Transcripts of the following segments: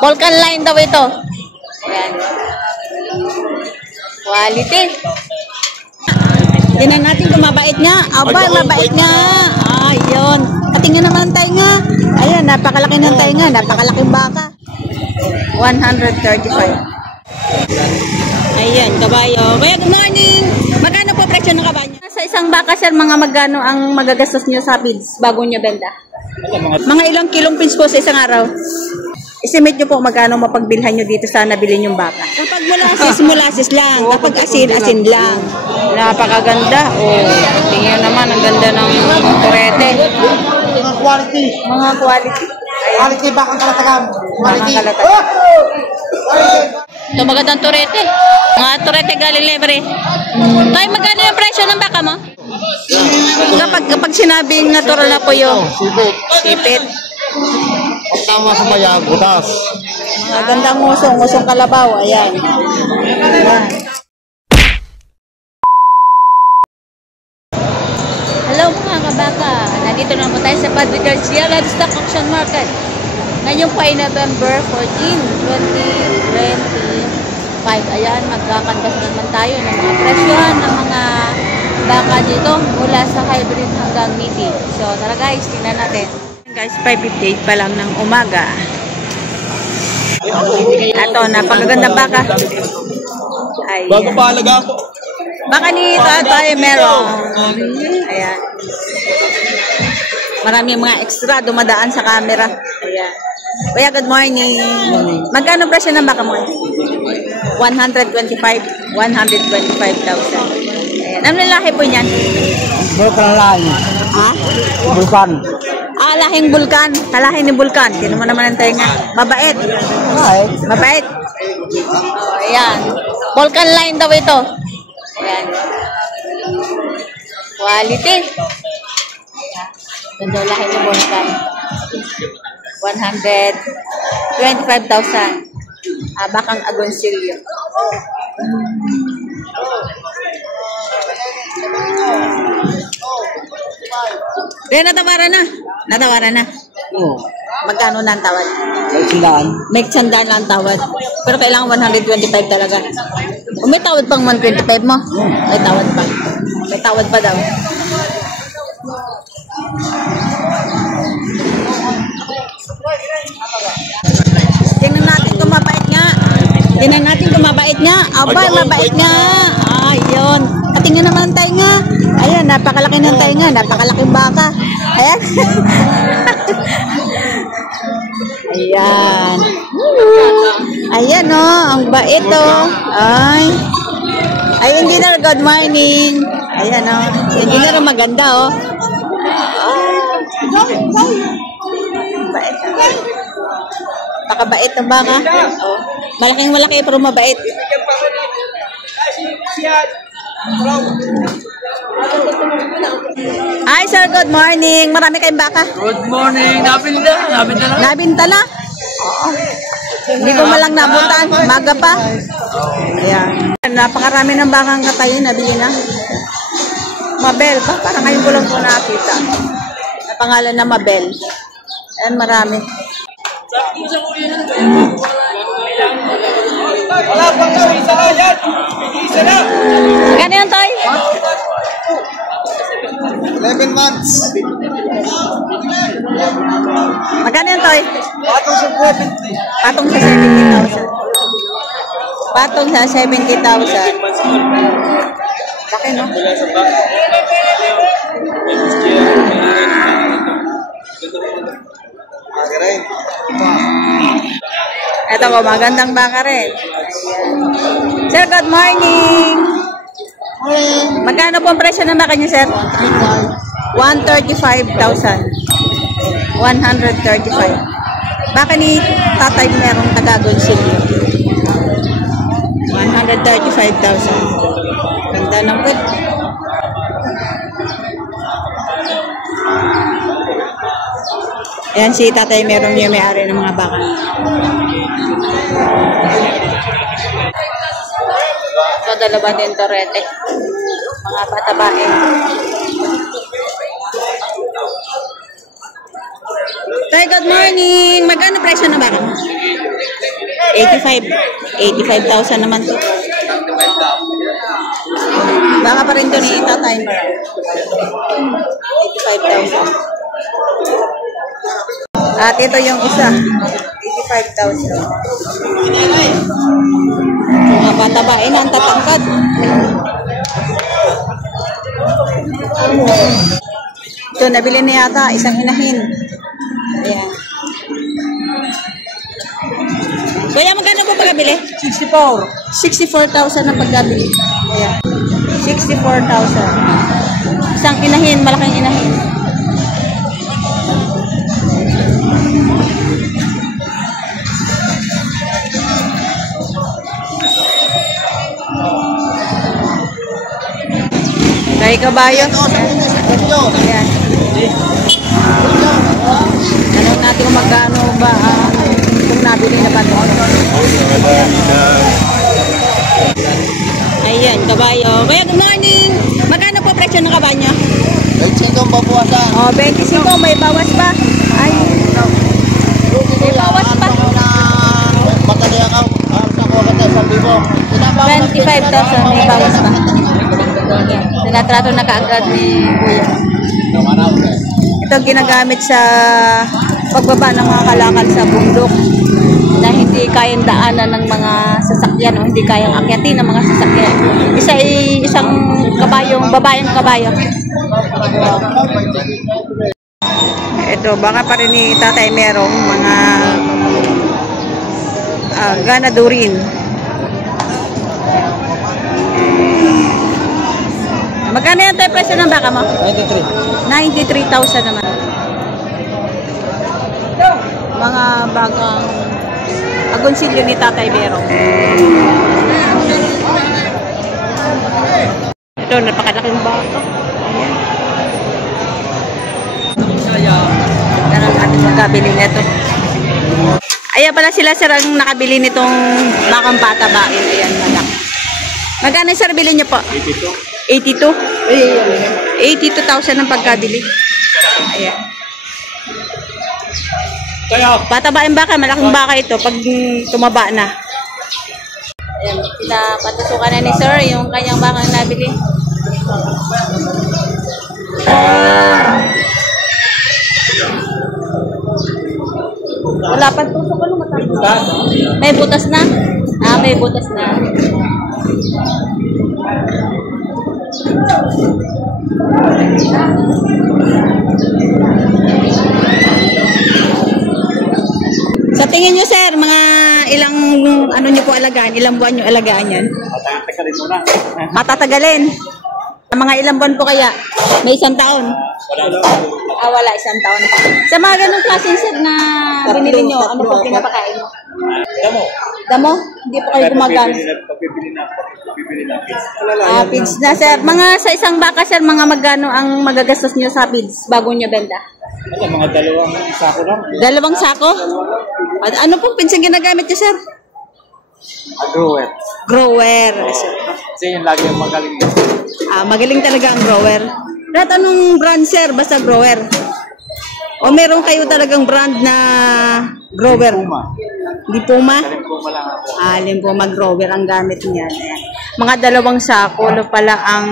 Vulcan line daw ito. Ayan. Quality. Tingnan natin kung mabait nga. Aba, mabait nga. Ayun. Patingin naman tayo nga. Ayan, napakalaki ng tayo nga. Napakalaking baka. 135. Ayan, kabayo. Kuya, good morning. Magkano po presyo ng kabayo? Sa isang baka, sir, mga magkano ang magagastos nyo sa feeds bago nyo benta? Mga ilang kilong feeds po sa isang araw? Estimate nyo po magkano mapagbilhan nyo dito sa nabili nyong baka. Kapag molasses lang. Kapag asin lang. Napakaganda. Oh, tingnan naman, ang ganda ng turete. Mga quality. Mga quality. Quality bakang kalatagan. Quality. Ito magandang turete. Mga turete galing libre. Tayo, magkano yung presyo ng baka mo? Kapag sinabing natural na po yung sipit. Ang tama sa mayag, butas. Mga gandang ngusong kalabaw. Ayan. Hello mga kabaka. Nandito na po tayo sa Padre Garcia Livestock Auction Market. Ngayon po ay November 14, 2025. Ayan, magkakanvas naman tayo ng mga presyon ng mga baka dito mula sa hybrid hanggang native. So tara guys, tingnan natin. Guys, 5:58 pa lang ng umaga. Ito, napakaganda baka. Ay, Bago pa alaga ako. baka ni Tatay meron. Ayan. Maraming mga extra dumadaan sa camera. Ayan. Kuya, good morning. Magkano presyo ng baka mo? 125,000. Ayan. Ano lahi po niyan? Vulcan line. Ha? Vulcan. Lahing Vulcan. Talahin ni Vulcan. Sino mo naman ang tenga? Mabait. Mabait. Oh, ayan. Vulcan line daw ito. Ayan. Quality. Ganda lahi ni Vulcan. 125,000. Bakang Agoncillo. Kaya natawaran na. Natawaran na. Oo. Magkano na ang tawad? May sindaan. May sandaan lang ang tawad. Pero kailangan 125 talaga. O may tawad pang 125 mo? May tawad pa. May tawad pa daw. Tingnan natin kung mabait nga. Tingnan natin kung mabait nga. Aba, mabait nga. Ayun. Patingin naman tayo nga. Ayan, napakalaki ng tayo nga. Napakalaking baka. Ayan. Ayan. Ayan o. Ang bait o. Ay. Ay, engineer, good morning. Ayan o. Engineer, maganda o. Bait. Pakabait ang baka. Oh. Malaking malaki pero mabait. Hi sir, good morning. Marami kayong baka? Good morning. Nabinta na. Nabinta na? Hindi ko malang nabutan. Maga pa. Ayan. Napakarami ng bakang katayo. Nabili na. Mabel pa. Parang ngayon ko lang po nakita. Napangalan na Mabel. Ayan, marami. Wala pang daw. Isa na yan. Isa na. Magkano yun, Toy? 11 months. Magkano yun, Toy? Patong sa 70. Patong sa 70,000. Patong sa 70,000. Laki, no? Ito po, magandang baka rin. Ayan. Sir, good morning. Magkano po ang presyo ng baka niyo, sir? 135,000. 135. Baka ni tatay merong taga-Agoncillo. 135,000. Ganda ng pet. Ayan si tatay, meron yung may-ari ng mga baka. So, dalawa din torete. Mga patabae. Tay, good morning. Magkano presyo na baka? 85. 85,000 naman to. Baka pa rin to ni Tatay. 85,000. At ito yung isa. 85,000. Mga bata-bain ang tatangkad. Ito, nabili na yata. Isang inahin. Ayan. Kaya magkano po pagkabili? 64. 64,000 ang pagkabili. Ayan. 64,000. Isang inahin, malaking inahin. Kay kabayo. Ayan. Tanong natin kung magkano ba kung nabili na ba ito. Ayan, kabayo. Kaya good morning. Magkano po presyo ng kabanyo? 25 ang babuwasan. Oh, 25. May bawas pa. Ay. May bawas pa. Matali ang sa ko kata 1,000. 25,000. May bawas pa. Tinatrato na kaagad ni Kuya. Ito ginagamit sa pagbaba ng mga kalakal sa bundok na hindi kayang daanan ng mga sasakyan o hindi kayang akyatin ng mga sasakyan. Isang kabayong, babayang kabayo. Ito, baka pa rin ni Tatay merong mga ganadurin. Magkano yan tayo presyo ng baka mo? 93. 93,000 naman. Mga bagang agonsilyo ni Tatay Berong. Ito, napakalaking baka. Ayan. Ganun natin magkabili nito. Ayan pala sila sir ang nakabili nitong bakang patabain. Ayan, malak. Magkano sir bilhin niyo po? 82. 82,000 ang pagkabili. Ayan. Patabain baka, malaking baka ito pag tumaba na. Ayan, pinapatusukan na ni sir yung kanyang bakang nabili. Wala pa tusok, ano matapos? May butas na? Ah, may butas na. Sa tingin nyo sir, mga ilang ano nyo po alagaan, ilang buwan nyo alagaan yan? Matatagalin muna. Matatagalin. Mga ilang buwan po kaya? May isang taon? Wala isang taon. Sa mga ganong klaseng sir na binili nyo, ano po pinapakain nyo? Damo. Damo? Hindi po kayo gumagamit. Pagpipili na. Feeds na sir. Mga sa isang baka sir, mga magkano ang magagastos nyo sa feeds bago nyo benta? Mga 2 sako lang. 2 sako? At ano pong feeds ang ginagamit nyo sir? Grower. Grower. Sir. Kasi yun lagi ang magaling. Magaling talaga ang grower. Lahat anong brand sir? Basta grower. O meron kayo talagang brand na grower? Puma. Di Puma? Puma lang ako. Puma grower ang gamit niyan. Mga 2 sako pala ang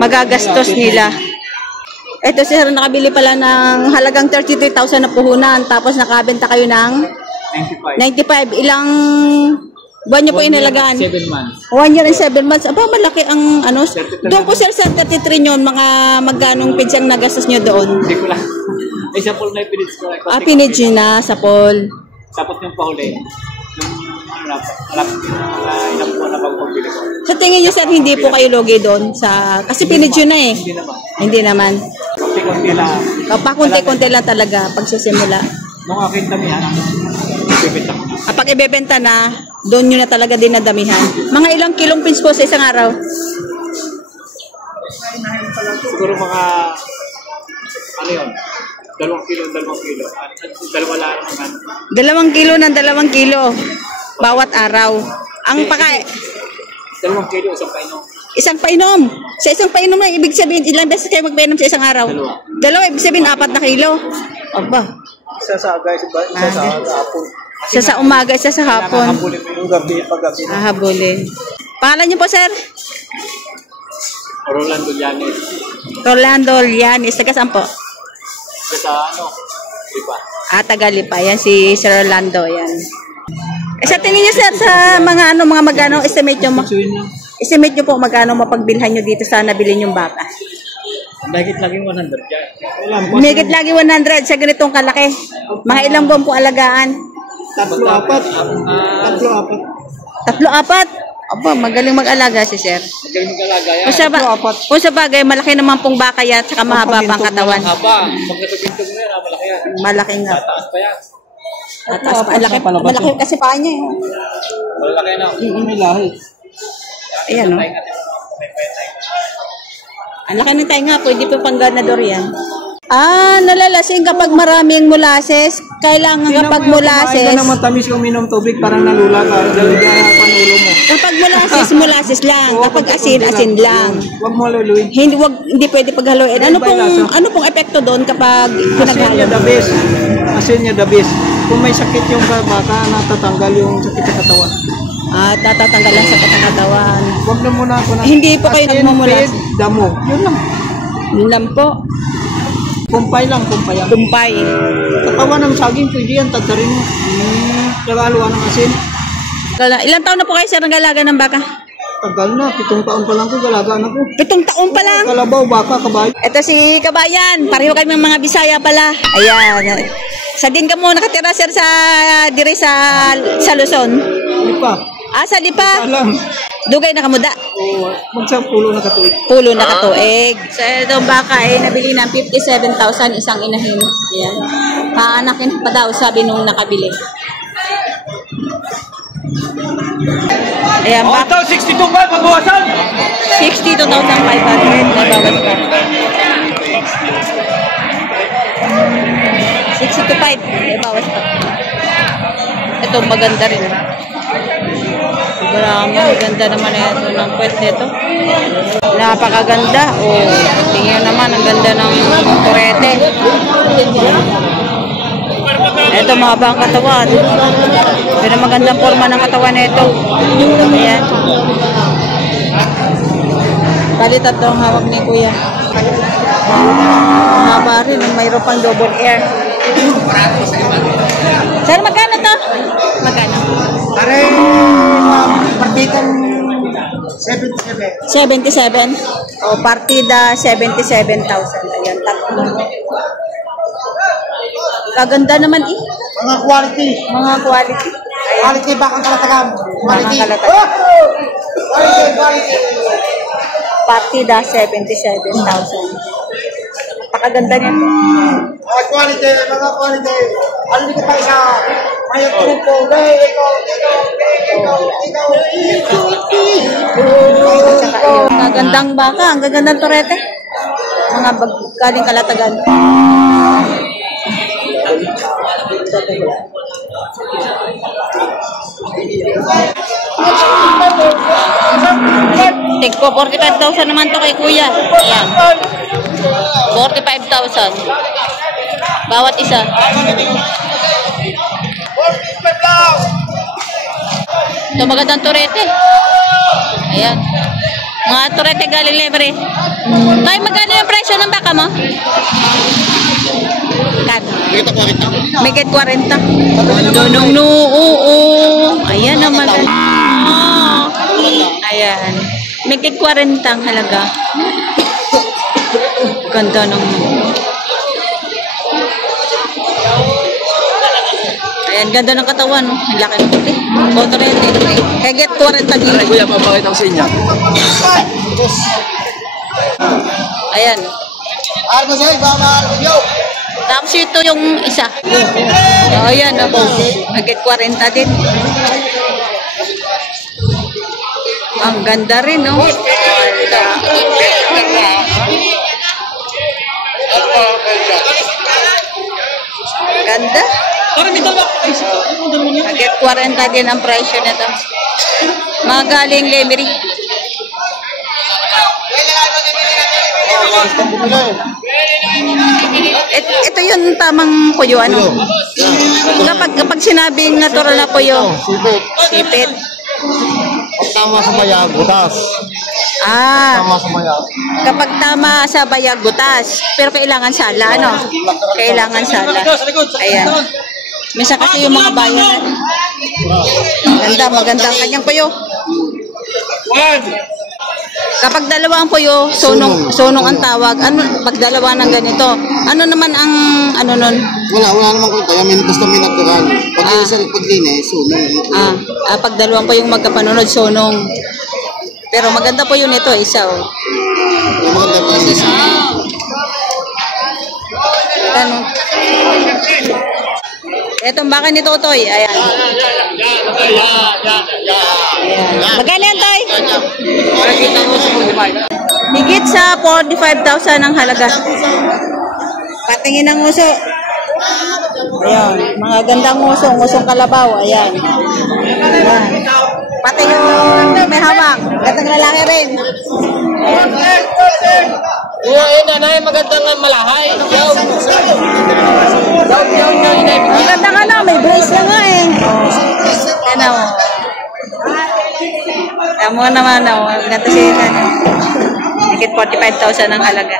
magagastos nila. Ito sir, nakabili pala ng halagang 33,000 na puhunan. Tapos nakabenta kayo ng 95. Ilang buwan nyo po inalagaan? 7 months. 1 year and 7 months. Aba, malaki ang ano. Doon po sir sa 33 nyon, mga magkanong pids ang nagastos nyo doon? Hindi ko lang. Ay, sa pool na ipinits ko. Pinid nyo na sa pool. Tapos yung pahuli. Yung ilang buwan na pagpapili ko. Sa tingin nyo sir, hindi po kayo logi doon? Kasi pinid nyo na eh. Hindi naman. Hindi naman. Kunti-kunti lang. Pakunti-kunti lang talaga pagsisimula. Nung aking damihan, ibibenta ko na. Kapag ibebenta na, doon nyo na talaga dinadamihan. Mga ilang kilong pins po sa isang araw? Siguro mga, ano yun, 2 kilo. 2 lang naman. 2 kilo ng 2 kilo bawat araw. Ang paka 2 kilo, isang isang painom. painom. Sa isang painom na ibig sabihin ilang beses kayo magpainom sa isang araw? 2 ibig sabihin 4 na kilo. Aba. Isa sa guys, isa sa hapon. Isa sa umaga, isa sa hapon. Habulin mo yung gabi, pag-gabi. Hahabulin. Pangalan niyo po, sir? Rolando Llanes. Rolando Llanes. Taga saan po? Sa ano? Lipa. Taga Lipa. Yan si Sir Rolando. Yan. Sa tingin niyo, sir, sa mga magano, estimate niyo po magano mapagbilhan niyo dito sa nabili niyong baka? Dahil laging 100 yan. Higit lagi 100 sa ganitong kalaki. Mga ilang buwan po alagaan? 3-4. 3-4? Aba, magaling mag-alaga si sir. Magaling mag-alaga yan. Kung sa bagay, malaki naman pong baka yan, saka mahaba pang katawan. Haba. Pag natubintog na yan, malaki yan. Malaki nga. Tataas pa yan. Tataas pa. Malaki kasi paa niya. Malaki na. May lahi. Ayan, no? Ang laki ng tayo nga, pwede pa pang ganador yan. Nalalasing kapag maraming molasses. Kailangan kapag molasses. Kumain ka ng matamis yung uminom tubig, parang nalula ka. Dahil yan panulo mo. Kapag molasses lang. Kapag asin lang. Huwag mo luluin. Hindi pwede paghaluin. Ano pong epekto doon kapag pinaghalo? Asin niya the best. Kung may sakit yung baka, natatanggal yung sakit sa katawan. Tatatanggal lang sa katawan. Huwag na muna ako na. Hindi po kayo nagmumulas. Damo. Yun lang. Yun lang po. Kumpay lang, kumpay yan. Kumpay. Katawan ng saging, pwede yan, tagdarin mo. Nagaluan ng asin. Ilang taon na po kayo, sir, nag-alaga ng baka? Tagal na, 7 taon pa lang ko, galagaan ako. 7 taon pa lang? Kalabaw, baka, kabayo. Ito si Kabayan, pareho kami mga Bisaya pala. Ayan. Sa din ka mo nakatira, sir, dire sa Luzon? Lipa. Sa Lipa? Alam. Dugay na kamuda? Oo, magsang pulo na katuig. Pulo na katuig. So, itong baka nabili ng 57,000 isang inahin. Ayan. Paanakin pa daw, sabi nung nakabili. Ayan, baka. 62 ba? Pagbawasan? 62,500 na bawas pa. 62,500 na bawas pa. Ito maganda rin. Sobrang ganda naman ito ng pwet nito. Napakaganda. Tingnan naman ang ganda ng turete. Ito mahaba ang katawan. Pero magandang forma ng katawan nito. Ayan. Bali tatlong hawak ni kuya. Mahaba rin. Mayroon pang double air. Sir, magkano to? Magkano? Pare, partidan 77. 77? O, partida 77,000. Ayan, tatlo. Kaganda naman eh. Mga quality. Mga quality. Ayan. Quality bakang kalatagan. Quality. Quality. Partida 77,000. Napakaganda niya. Quality, mga quality. Ano dito tayo sa mayat grupo? Magandang baka, ang gagandang torete. Mga galing Kalatagan. Tig po, 45,000 naman to kay kuya. Ayan. 45,000. Bawat isa. Ito magandang turete. Ayan. Mga turete galing libre. Tay, magkano yung presyo ng baka mo? Megit 40. Nung ayan naman. Ayan. Megit 40 ang halaga. Ganda ng ayan, ganda ng katawan. Ang laki ng puti. Turete. Megit 40 din. Kuya, mabakit ako sa inyo. Ayan. Tapos ito yung isa. Ayan. Megit 40 din. Ang ganda rin, no? Ganda. Megit 40 din ang presyo nito. Mga galing Lemery. Ito yung tamang puyo, ano? Kapag sinabing natural na puyo, Sipit. sipit. Tama sa bayag, butas. Ah, Tama sa bayag. kapag tama sa bayag, butas. Pero kailangan sala, ano? Kailangan sala. Ayan. Minsan kasi yung mga bayan, maganda ang kanyang puyo. Kapag dalawa ang puyo, sunong ang tawag. Ano, pag dalawa ng ganito, ano naman ang, ano nun? Wala naman kung kaya, basta may natural. Pag isa paglinis, sunod. Pag dalawang po yung magkapanunod, sunong. Pero maganda po yun ito, isa, oh. Yung maganda pa isa. Ano? Etong baka ni Totoy, ayan. Magkano yan, Toy? Higit sa 45,000 ang halaga. Patingin ng uso. Ayan, mga gandang uso, usong kalabaw, ayan. Ayan. Pati yung may hawak, gandang lalaki rin. Yun, nanay, magandang malahay. Ang ganda ka na, may brace na nga eh. Ano mo? Tamo naman, ang ganda siya. Higit 45,000 ang halaga.